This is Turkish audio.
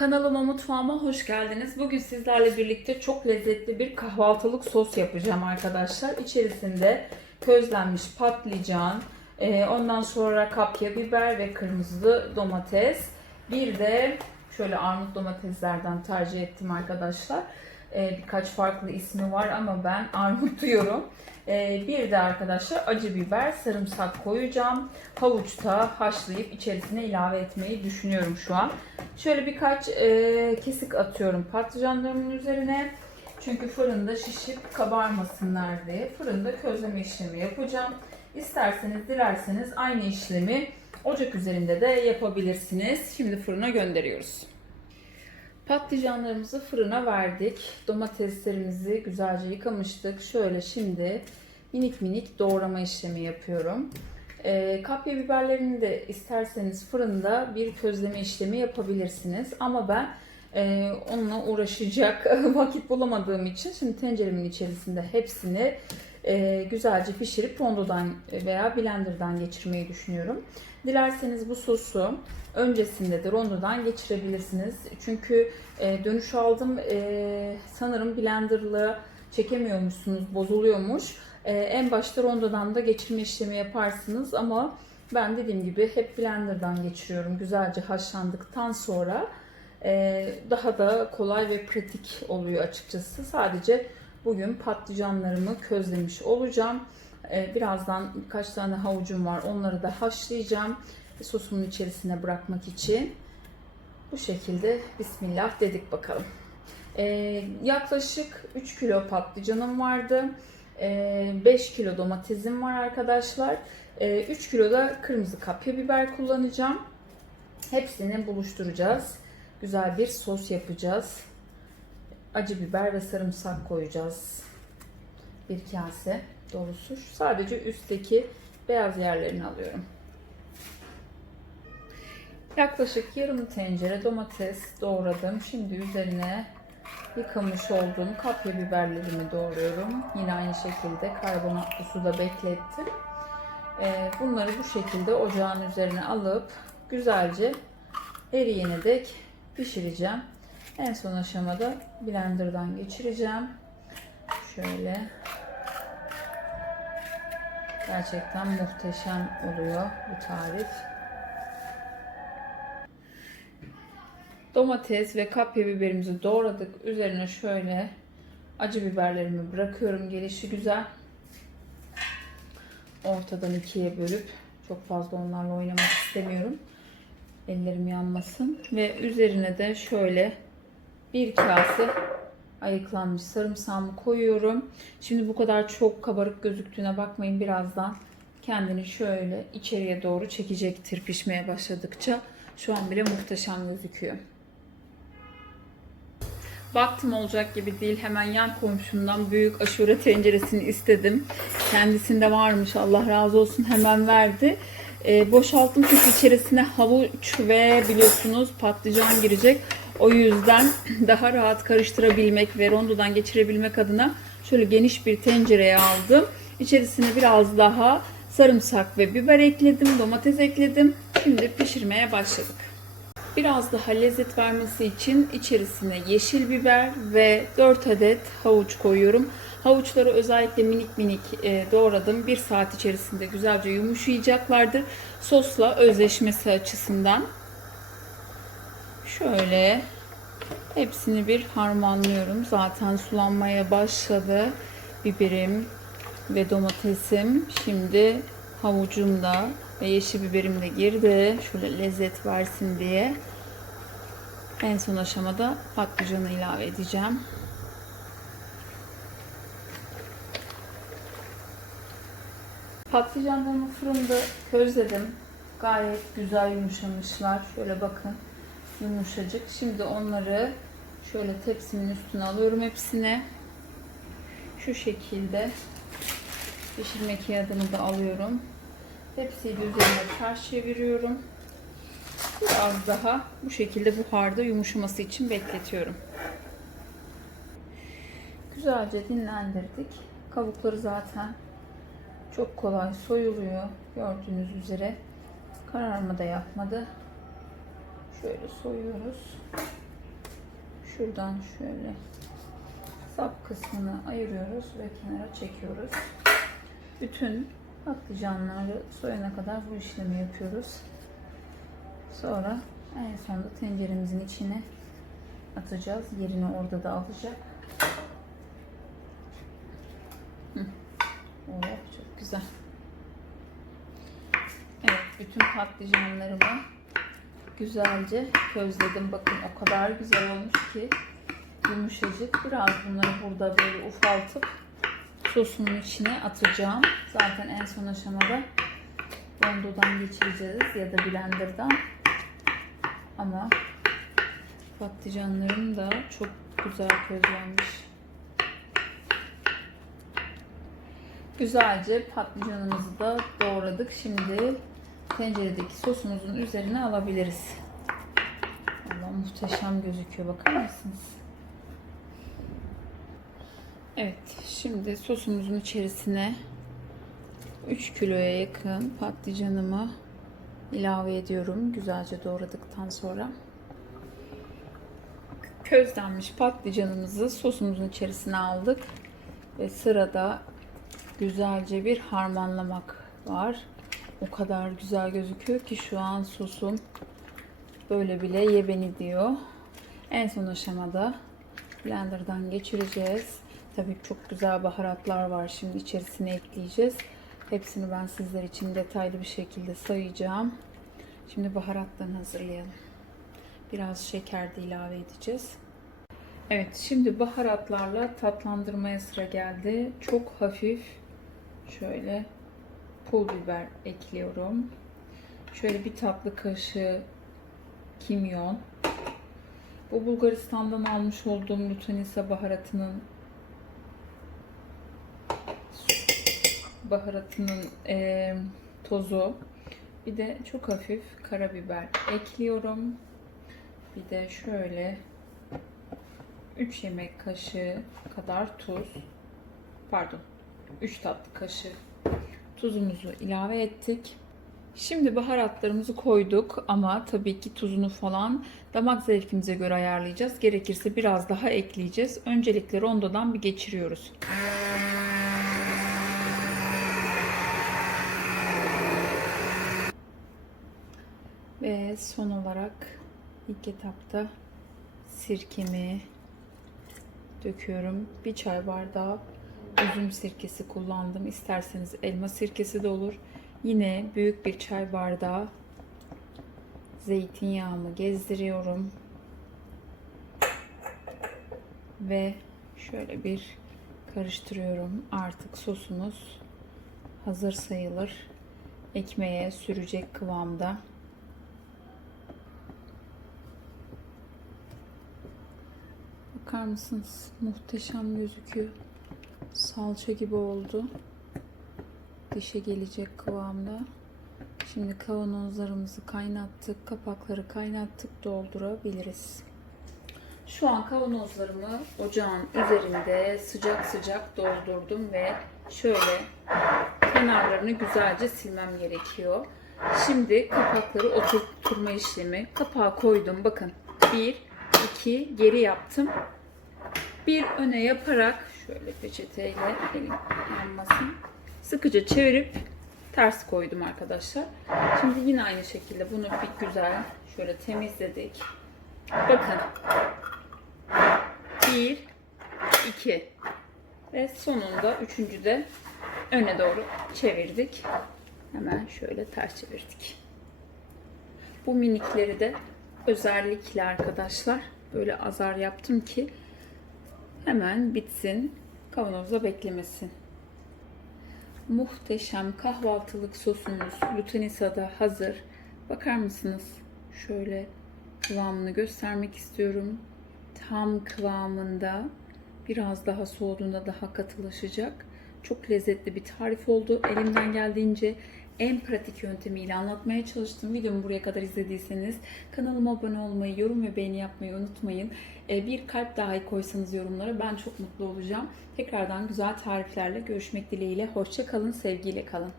Kanalıma mutfağıma hoş geldiniz. Bugün sizlerle birlikte çok lezzetli bir kahvaltılık sos yapacağım arkadaşlar. İçerisinde közlenmiş patlıcan, e, ondan sonra kapya biber ve kırmızı domates. Bir de şöyle armut domateslerden tercih ettim arkadaşlar. E, Birkaç farklı ismi var ama ben armut diyorum. E, Bir de arkadaşlar acı biber, sarımsak koyacağım. Havuçta haşlayıp içerisine ilave etmeyi düşünüyorum şu an. Şöyle birkaç e, kesik atıyorum patlıcanlarımın üzerine. Çünkü fırında şişip kabarmasınlar diye fırında közleme işlemi yapacağım. İsterseniz dilerseniz aynı işlemi ocak üzerinde de yapabilirsiniz. Şimdi fırına gönderiyoruz. Patlıcanlarımızı fırına verdik. Domateslerimizi güzelce yıkamıştık. Şöyle şimdi minik minik doğrama işlemi yapıyorum. E, kapya biberlerini de isterseniz fırında bir közleme işlemi yapabilirsiniz. Ama ben e, onunla uğraşacak vakit bulamadığım için şimdi tenceremin içerisinde hepsini e, güzelce pişirip rondodan veya blenderdan geçirmeyi düşünüyorum. Dilerseniz bu sosu öncesinde de rondodan geçirebilirsiniz. Çünkü e, dönüş aldım e, sanırım blenderlı çekemiyormuşsunuz, bozuluyormuş. Ee, en başta rondodan da geçirme işlemi yaparsınız ama ben dediğim gibi hep blenderdan geçiriyorum. Güzelce haşlandıktan sonra e, daha da kolay ve pratik oluyor açıkçası. Sadece bugün patlıcanlarımı közlemiş olacağım. Ee, birazdan birkaç tane havucum var. Onları da haşlayacağım. Sosumun içerisine bırakmak için. Bu şekilde Bismillah dedik bakalım. Ee, yaklaşık 3 kilo patlıcanım vardı. 5 kilo domatesim var arkadaşlar. 3 kilo da kırmızı kapya biber kullanacağım. Hepsini buluşturacağız. Güzel bir sos yapacağız. Acı biber ve sarımsak koyacağız. Bir kase dolusu. Sadece üstteki beyaz yerlerini alıyorum. Yaklaşık yarım tencere domates doğradım. Şimdi üzerine yıkamış olduğum kapya biberlerimi doğruyorum. Yine aynı şekilde karbonatlı suda beklettim. Ee, bunları bu şekilde ocağın üzerine alıp güzelce eriyene dek pişireceğim. En son aşamada blenderdan geçireceğim. Şöyle. Gerçekten muhteşem oluyor bu tarif. Domates ve kapya biberimizi doğradık. Üzerine şöyle acı biberlerimi bırakıyorum. Gelişi güzel. Ortadan ikiye bölüp çok fazla onlarla oynamak istemiyorum. Ellerim yanmasın. Ve üzerine de şöyle bir kase ayıklanmış sarımsağımı koyuyorum. Şimdi bu kadar çok kabarık gözüktüğüne bakmayın birazdan kendini şöyle içeriye doğru çekecektir pişmeye başladıkça. Şu an bile muhteşem gözüküyor. Baktım olacak gibi değil. Hemen yan komşumdan büyük aşure tenceresini istedim. Kendisinde varmış. Allah razı olsun hemen verdi. E, boşalttım çünkü içerisine havuç ve biliyorsunuz patlıcan girecek. O yüzden daha rahat karıştırabilmek ve rondodan geçirebilmek adına şöyle geniş bir tencereye aldım. İçerisine biraz daha sarımsak ve biber ekledim, domates ekledim. Şimdi pişirmeye başladık. Biraz daha lezzet vermesi için içerisine yeşil biber ve 4 adet havuç koyuyorum. Havuçları özellikle minik minik e, doğradım. 1 saat içerisinde güzelce yumuşayacaklardır. Sosla özleşmesi açısından. Şöyle hepsini bir harmanlıyorum. Zaten sulanmaya başladı. Biberim ve domatesim. Şimdi havucum da ve yeşil biberim de girdi. Şöyle lezzet versin diye. En son aşamada patlıcanı ilave edeceğim. Patlıcanlarımı fırında közledim. Gayet güzel yumuşamışlar. Şöyle bakın. Yumuşacık. Şimdi onları şöyle tepsimin üstüne alıyorum hepsine. Şu şekilde pişirme kağıdını da alıyorum. Tepsiyi üzerine ters çeviriyorum. Biraz daha bu şekilde buharda yumuşaması için bekletiyorum. Güzelce dinlendirdik. Kabukları zaten çok kolay soyuluyor. Gördüğünüz üzere kararma da yapmadı. Şöyle soyuyoruz. şuradan şöyle sap kısmını ayırıyoruz ve kenara çekiyoruz. Bütün patlıcanları soyana kadar bu işlemi yapıyoruz. Sonra en sonunda tenceremizin içine atacağız. Yerini orada da alacak. Oh, çok güzel. Evet, bütün patlıcanlarımı güzelce közledim. Bakın o kadar güzel olmuş ki yumuşacık. Biraz bunları burada böyle ufaltıp sosumun içine atacağım. Zaten en son aşamada rondodan geçireceğiz ya da blenderdan. Ama patlıcanlarım da çok güzel közlenmiş. Güzelce patlıcanımızı da doğradık. Şimdi tenceredeki sosumuzun üzerine alabiliriz. Allah muhteşem gözüküyor. Bakar mısınız? Evet, şimdi sosumuzun içerisine 3 kiloya yakın patlıcanımı ilave ediyorum. Güzelce doğradıktan sonra. Közlenmiş patlıcanımızı sosumuzun içerisine aldık. Ve sırada güzelce bir harmanlamak var. O kadar güzel gözüküyor ki şu an sosum böyle bile ye beni diyor. En son aşamada blenderdan geçireceğiz. Tabii çok güzel baharatlar var. Şimdi içerisine ekleyeceğiz. Hepsini ben sizler için detaylı bir şekilde sayacağım. Şimdi baharatlarını hazırlayalım. Biraz şeker de ilave edeceğiz. Evet, şimdi baharatlarla tatlandırmaya sıra geldi. Çok hafif şöyle pul biber ekliyorum. Şöyle bir tatlı kaşığı kimyon. Bu Bulgaristan'dan almış olduğum Lutanisa baharatının baharatının e, tozu. Bir de çok hafif karabiber ekliyorum. Bir de şöyle 3 yemek kaşığı kadar tuz. Pardon. 3 tatlı kaşığı tuzumuzu ilave ettik. Şimdi baharatlarımızı koyduk ama tabii ki tuzunu falan damak zevkimize göre ayarlayacağız. Gerekirse biraz daha ekleyeceğiz. Öncelikle rondodan bir geçiriyoruz. Ve son olarak ilk etapta sirkemi döküyorum. Bir çay bardağı üzüm sirkesi kullandım. İsterseniz elma sirkesi de olur. Yine büyük bir çay bardağı zeytinyağımı gezdiriyorum. Ve şöyle bir karıştırıyorum. Artık sosumuz hazır sayılır. Ekmeğe sürecek kıvamda. Bakar mısınız? Muhteşem gözüküyor. Salça gibi oldu. Dişe gelecek kıvamda. Şimdi kavanozlarımızı kaynattık. Kapakları kaynattık. Doldurabiliriz. Şu an kavanozlarımı ocağın üzerinde sıcak sıcak doldurdum ve şöyle kenarlarını güzelce silmem gerekiyor. Şimdi kapakları oturtma işlemi. Kapağı koydum. Bakın. Bir, iki, geri yaptım. Bir öne yaparak şöyle peçeteyle elim yanmasın. Sıkıca çevirip ters koydum arkadaşlar. Şimdi yine aynı şekilde bunu bir güzel şöyle temizledik. Bakın. Bir, iki ve sonunda üçüncü de öne doğru çevirdik. Hemen şöyle ters çevirdik. Bu minikleri de özellikle arkadaşlar böyle azar yaptım ki hemen bitsin. Kavanozda beklemesin. Muhteşem kahvaltılık sosumuz Lutenisa'da hazır. Bakar mısınız? Şöyle kıvamını göstermek istiyorum. Tam kıvamında biraz daha soğuduğunda daha katılaşacak. Çok lezzetli bir tarif oldu. Elimden geldiğince en pratik yöntemiyle anlatmaya çalıştım. Videomu buraya kadar izlediyseniz kanalıma abone olmayı, yorum ve beğeni yapmayı unutmayın. Ee, Bir kalp dahi koysanız yorumlara ben çok mutlu olacağım. Tekrardan güzel tariflerle görüşmek dileğiyle. Hoşça kalın, sevgiyle kalın.